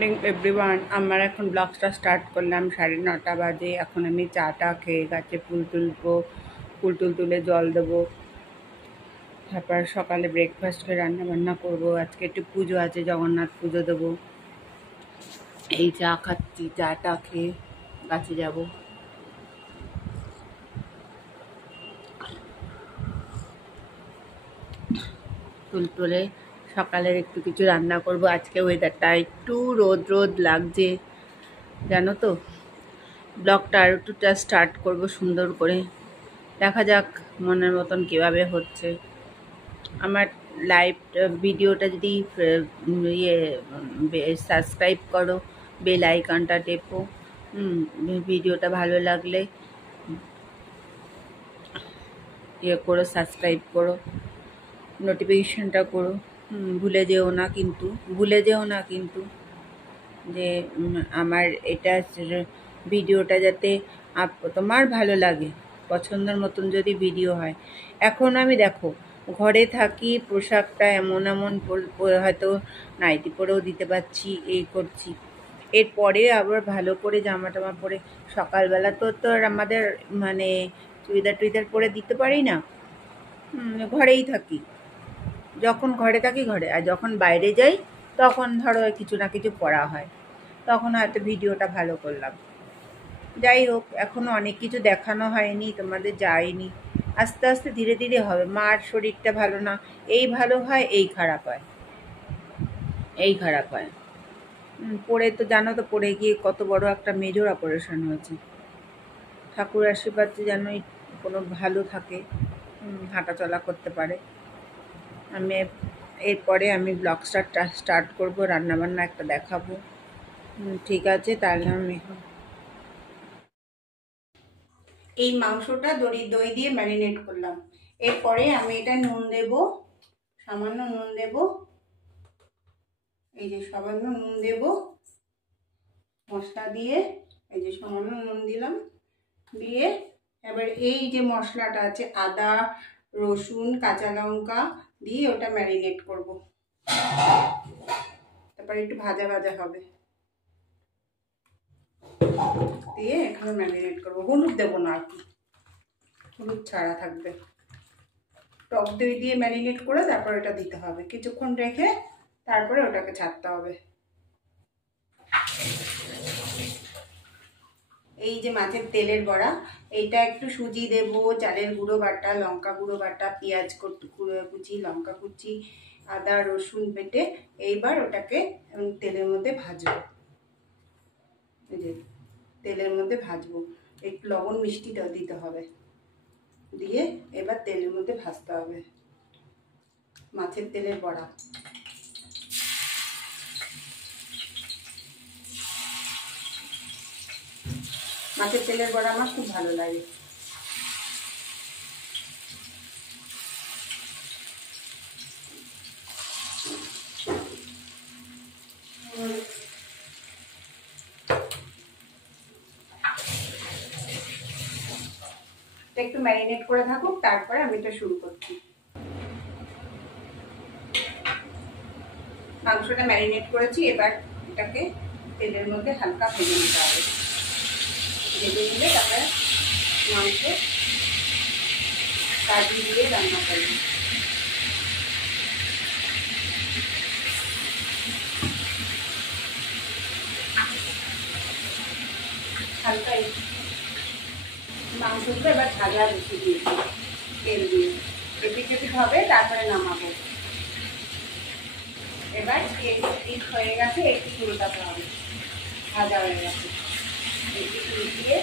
Morning everyone, আমার এখন ব্লগটা স্টার্ট করলাম 9:30 বাজে। এখন আমি চাটা খেয়ে গাছে ফুল তুলবো, ফুল তুলে জল দেবো, তারপর সকালে ব্রেকফাস্ট করে রান্না বান্না করবো। আজকে একটু পুজো আছে, জগন্নাথ পুজো দেবো। এই চা খাচ্ছি, চাটা খেয়ে গাছে যাব। ফুল তুলে সকালের একটু কিছু রান্না করব। আজকে ওয়েদারটা একটু রোদ রোদ লাগছে, জানো তো। ব্লগটা আর একটুটা স্টার্ট করব সুন্দর করে, দেখা যাক মনের মতন কীভাবে হচ্ছে। আমার লাইভ ভিডিওটা যদি সাবস্ক্রাইব করো, বেল আইকনটা টেপো। ভিডিওটা ভালো লাগলে করো, সাবস্ক্রাইব করো, নোটিফিকেশনটা করো। ভুলে যেও না কিন্তু যে আমার এটা ভিডিওটা যাতে তোমার ভালো লাগে, পছন্দের মতন যদি ভিডিও হয়। এখন আমি দেখো ঘরে থাকি, পোশাকটা এমন হয়তো নাইটি পরেও দিতে পারছি, এই করছি। এরপরে আবার ভালো করে জামা টামা পরে সকালবেলা তো আর আমাদের মানে চুড়িদার পরে দিতে পারি না, ঘরেই থাকি। যখন ঘরে থাকি ঘরে, আর যখন বাইরে যাই তখন ধরো কিছু না কিছু পরা হয়, তখন হয়তো ভিডিওটা ভালো করলাম। যাই হোক, এখনও অনেক কিছু দেখানো হয়নি, তোমাদের যায়নি। আস্তে আস্তে ধীরে ধীরে হবে। মার শরীরটা ভালো না, এই ভালো হয় এই খারাপ হয়, এই খারাপ হয়। পড়ে তো জানো তো, পড়ে গিয়ে কত বড় একটা মেজর অপারেশন হয়েছে। ঠাকুর আশীর্বাদ যেন কোনো ভালো থাকে, হাঁটা চলা করতে পারে। এরপরে আমি ব্লগ স্টার্ট করবো, রান্নাবান্না একটা দেখাবো। ঠিক আছে, তাহলে আমি এই মাংসটা দই দিয়ে ম্যারিনেট করলাম। এরপরে আমি এটা নুন দেব, সামান্য নুন দেব, এই যে সামান্য নুন দেব মশলা দিয়ে, এই যে সামান্য নুন দিলাম, দিয়ে এবার এই যে মশলাটা আছে আদা রসুন কাঁচা লঙ্কা দিয়ে ওটা ম্যারিনেট করব। তারপরে একটু ভাজা ভাজা হবে, দিয়ে এখানে ম্যারিনেট করবো। হলুদ দেবো না আর কি, হলুদ ছাড়া থাকবে। টক দই দিয়ে ম্যারিনেট করে তারপর এটা দিতে হবে, কিছুক্ষণ রেখে তারপরে ওটাকে ছাড়তে হবে। এই যে মাছের তেলের বড়া, এইটা একটু সুজি দেব, চালের গুঁড়ো বাটা, লঙ্কা গুঁড়ো বাটা, পেঁয়াজ কুচি, লঙ্কা কুচি, আদা রসুন বেটে এইবার ওটাকে তেলের মধ্যে ভাজবো। এই যে তেলের মধ্যে ভাজবো, একটু লবণ মিষ্টিটাও দিতে হবে, দিয়ে এবার তেলের মধ্যে ভাজতে হবে মাছের তেলের বড়া। মাছের তেলের বড়া আমার খুব ভালো লাগে। একটু ম্যারিনেট করে থাকুক, তারপরে আমি এটা শুরু করছি। মাংসটা ম্যারিনেট করেছি, এবার এটাকে তেলের মধ্যে হালকা ভেজে নিতে হবে। ভেজে নিলে তারপরে মাংস কাজু দিয়ে রান্না করবো। হালকা মাংসগুলো এবার ভাজা বেশি দিয়েছি তেল দিয়ে, এপিট হবে, তারপরে নামাবো। এবার তেল হয়ে গেছে, একটু উল্টাতে হবে, ভাজা হয়ে গেছে, একটু উল্টিয়ে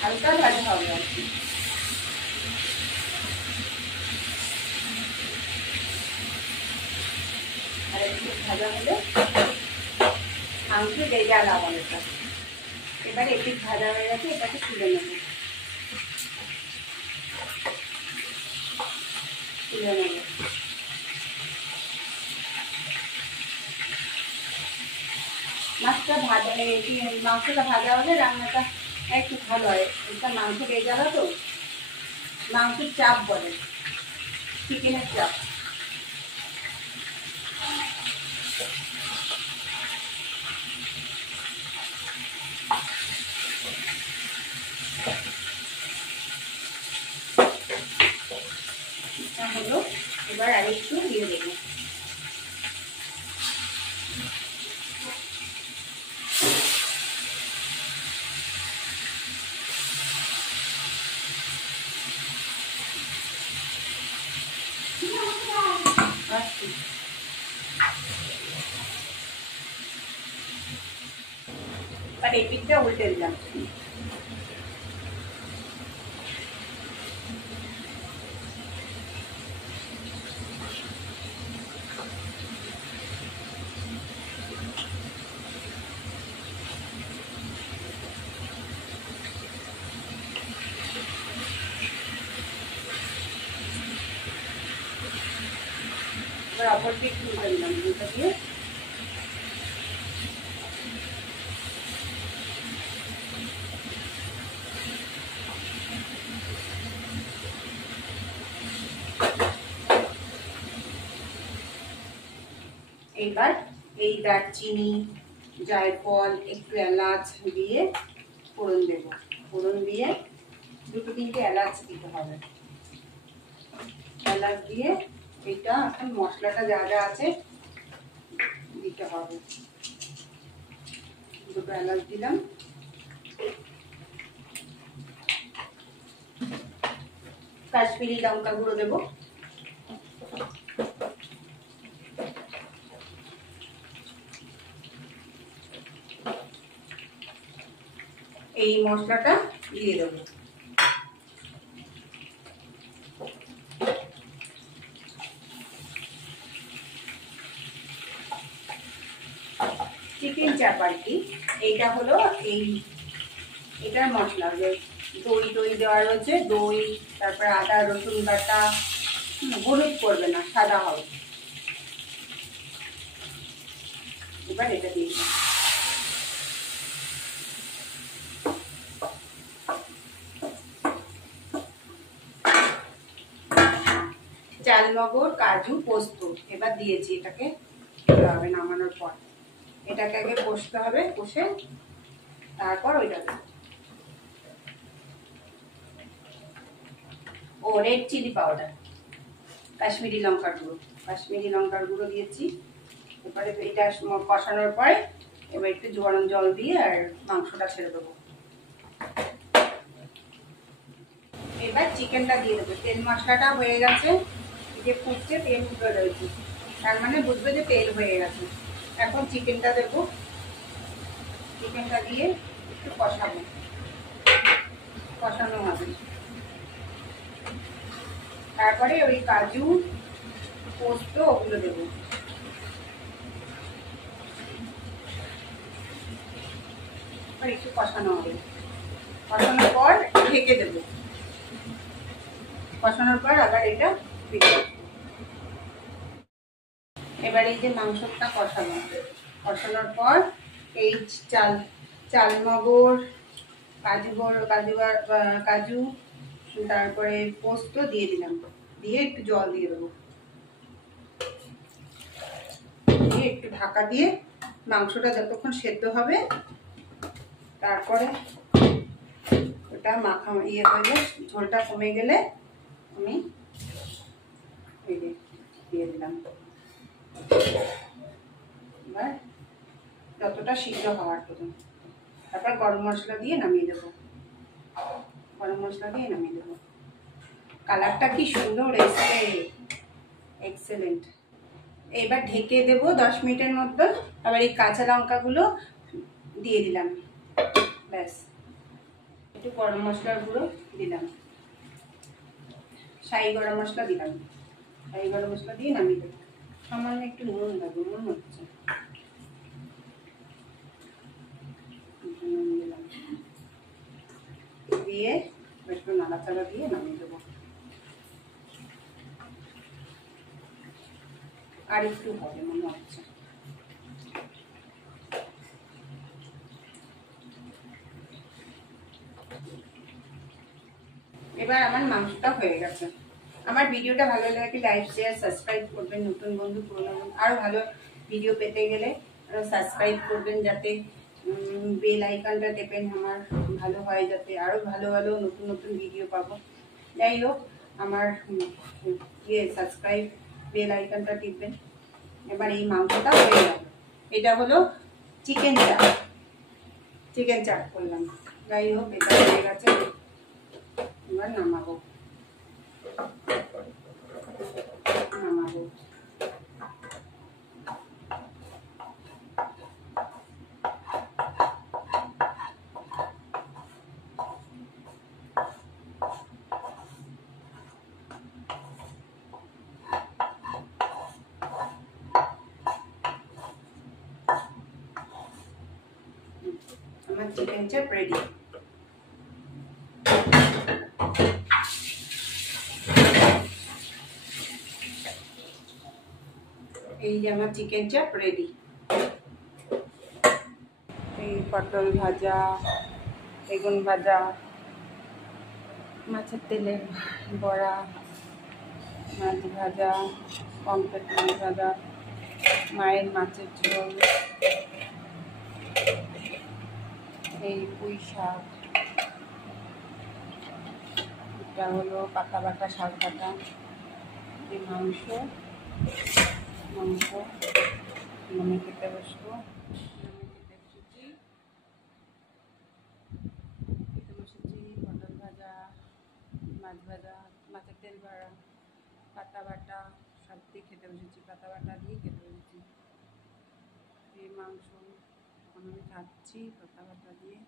হালকা ভাজা হবে আর কি। আর একটু ভাজা হলে মাংস রেজা লাগানো এটা। এবারে একটু ভাজা হয়ে গেছে, এটাকে তুলে নেব, মাছটা ভাজা, মাংসটা ভাজা হলে রান্নাটা একটু ভালো হয়। এটা মাংস রেজালা তো, মাংসের চাপ বলে, চিকেনের চাপ। হলো, এবার আর একটু দিয়ে দেবো। আর এই পিঠটা উল্টে দিলাম। এবার অপর পিঠ উল্টে দিলাম, উল্টে দিয়ে এইবার এই দারচিনি, জায়ফল, একটু এলাচ দিয়ে ফোড়ন দেব। ফোড়ন দিয়ে 2-3টে এলাচ দিতে হবে। এলাচ দিয়ে এটা এখন মশলাটা যা যা আছে দিতে হবে। 2টো এলাচ দিলাম, কাশ্মীরি লঙ্কা গুঁড়ো দেবো, এই মশলাটা দিয়ে দেবো। চিকেন চাপ আর কি, এইটা হলো এটার মশলা। যে দই দেওয়া রয়েছে, দই, তারপরে আদা রসুন বাটা, হলুদ করবে না, সাদা হবে। এবার এটা দিয়ে দিলাম। চালমগর, কাজু, পোস্ত এবার দিয়েছি। এটাকে দিতে হবে নামানোর পর। এটাকে আগে কষতে হবে, কষে তারপর ওইটা দেবো। ও রেড চিলি পাউডার, কাশ্মীরি লঙ্কার গুঁড়ো, কাশ্মীরি লঙ্কার গুঁড়ো দিয়েছি। এবারে এটা কষানোর পরে এবার একটু গরম জল দিয়ে আর মাংসটা ছেড়ে দেবো। এবার চিকেনটা দিয়ে দেবো। তেল মশলাটা হয়ে গেছে, যে ফুটছে, তেল উঠে রয়েছে, তার মানে বুঝবে যে তেল হয়ে গেছে। এখন চিকেনটা দেবো। চিকেনটা দিয়ে একটু কষাবো, কষানো হবে। তারপরে ওই কাজু, পোস্ত ওগুলো দেবো। আর একটু কষানো হবে। কষানোর পর ঢেকে দেবো। কষানোর পর আবার এটা দিতে। এবার এই যে মাংসটা কষানো, কষানোর পর এই চালমগর, কাজু, তারপরে পোস্ত দিয়ে দিলাম, দিয়ে একটু জল দিয়ে দেবো, দিয়ে একটু ঢাকা দিয়ে মাংসটা যতক্ষণ সেদ্ধ হবে, তারপরে ওটা মাখা হয়ে ঝোলটা কমে গেলে আমি দিয়ে দিলাম। এবার যতটা সিদ্ধ হওয়ার প্রথম, তারপর গরম মশলা দিয়ে নামিয়ে দেবো। গরম মশলা দিয়ে নামিয়ে দেবো। কালারটা কি সুন্দর এসছে, এক্সেলেন্ট। এবার ঢেকে দেবো 10 মিনিটের মধ্যে। আবার এই কাঁচা লঙ্কাগুলো দিয়ে দিলাম, ব্যাস। একটু গরম মশলার গুঁড়ো দিলাম, শাহি গরম মশলা দিলাম। শাহি গরম মশলা দিয়ে নামিয়ে দেবো। সামান্য একটু নুন দেবো, নুন হচ্ছে দিয়ে একটু নাড়াচাড়া দিয়ে নামিয়ে দেবো। আর একটু হবে মনে হচ্ছে। এবার আমার মাংসটা হয়ে গেছে। আমার ভিডিওটা ভালো লাগে লাইক শেয়ার সাবস্ক্রাইব করবেন, নতুন বন্ধু পুরনো বন্ধু আরও ভালো ভিডিও পেতে গেলে সাবস্ক্রাইব করবেন, যাতে বেল আইকনটা টেপেন আমার ভালো হয়, যাতে আরও ভালো ভালো নতুন নতুন ভিডিও পাবো। যাই হোক, আমার সাবস্ক্রাইব বেল আইকনটা টিপবেন। এবার এই মাংসটা হয়ে গেল। এটা হলো চিকেন চাপ, চিকেন চাপ করলাম। যাই হোক, এটা হয়ে গেছে। এবার নামাবো নামাবো। আমার চিকেন চাপ রেডি। এই যে আমার চিকেন চাপ রেডি। এই পটল ভাজা, বেগুন ভাজা, মাছের তেলের বড়া, মাছ ভাজা, পমফ্রেট মাছ ভাজা, মায়ের মাছের ঝোল, এই পুঁই শাক, এটা হলো পাতা বাটা শাক বাটা, এই মাংস আমি খেতে বসবো। পটল ভাজা, মাছ ভাজা, মাছের তেল ভরা, পাতা বাটা সব দিয়ে খেতে বসেছি, পাতা বাটা দিয়ে খেতে বসেছি। এই মাংস এখন আমি খাচ্ছি পাতা বাটা দিয়ে।